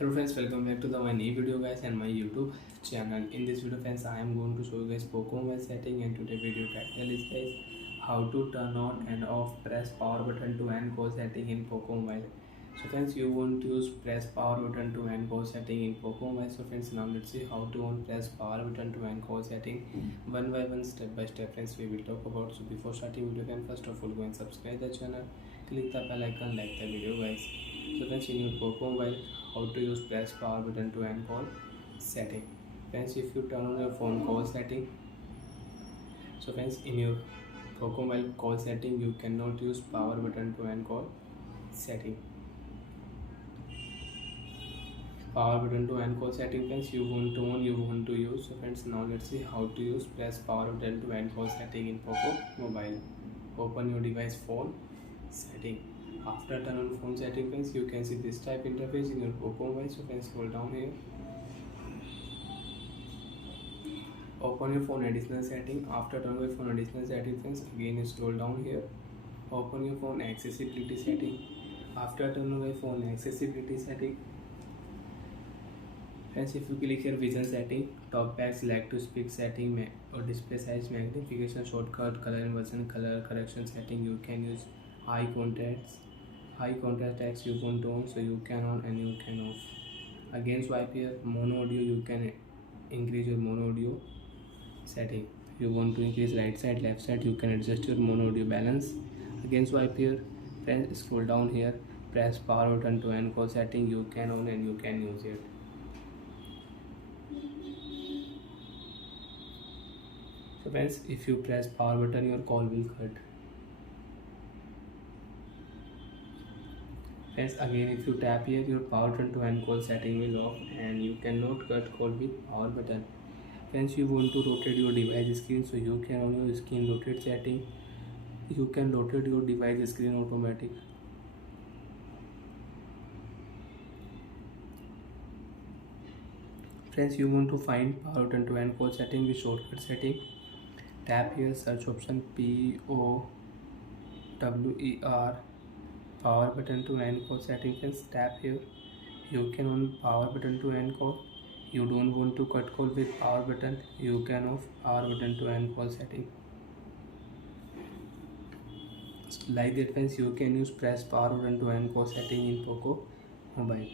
Hello friends, welcome back to my new video guys and my YouTube channel. In this video friends, I am going to show you guys Poco M2 setting, and today video title is guys how to turn on and off press power button to end call setting in Poco M2. So friends, you want to use press power button to end call setting in Poco M2. So friends, now let's see how to on press power button to end call setting one by one, step by step friends we will talk about. So before starting video, can first of all go and subscribe the channel, click the bell icon, like the video guys. So friends, in your Poco M2, how to use press power button to end call setting. Friends, if you turn on your phone call setting, so friends, in your Poco mobile call setting you cannot use power button to end call setting. Power button to end call setting friends, you want to on, you want to use. So friends, now let's see how to use press power button to end call setting in Poco mobile. Open your device phone setting. After turn on phone setting friends, you can see this type interface in your Poco mobile. So friends, scroll down here, open your phone additional setting. After turn on your phone additional setting friends, again you scroll down here, open your phone accessibility setting. After turn on your phone accessibility setting friends, if you click here vision setting, top back, select to speak setting or display size, magnification, shortcut, color inversion, color correction setting, you can use high contrast text you want to on, so you can on and you can off. Again swipe here, mono audio, you can increase your mono audio setting. You want to increase right side, left side, you can adjust your mono audio balance. Again swipe here friends, scroll down here, press power button to end call setting, you can on and you can use it. So friends, if you press power button, your call will cut. Friends, again if you tap here, your power button to end call setting will off and you cannot cut call with power button. Friends, you want to rotate your device screen, so you can on your screen rotate setting, you can rotate your device screen automatic. Friends, you want to find power button to end call setting with shortcut setting. Tap here search option POWER power button to end call setting friends. Tap here, you can on power button to end call. You don't want to cut call with power button, you can off power button to end call setting. Like that friends, you can use press power button to end call setting in Poco mobile.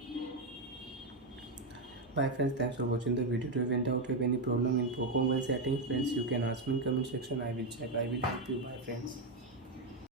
Bye friends, thanks for watching the video. To find out if you have any problem in Poco mobile settings friends, you can ask me in comment section. I will check, I will help you. Bye friends.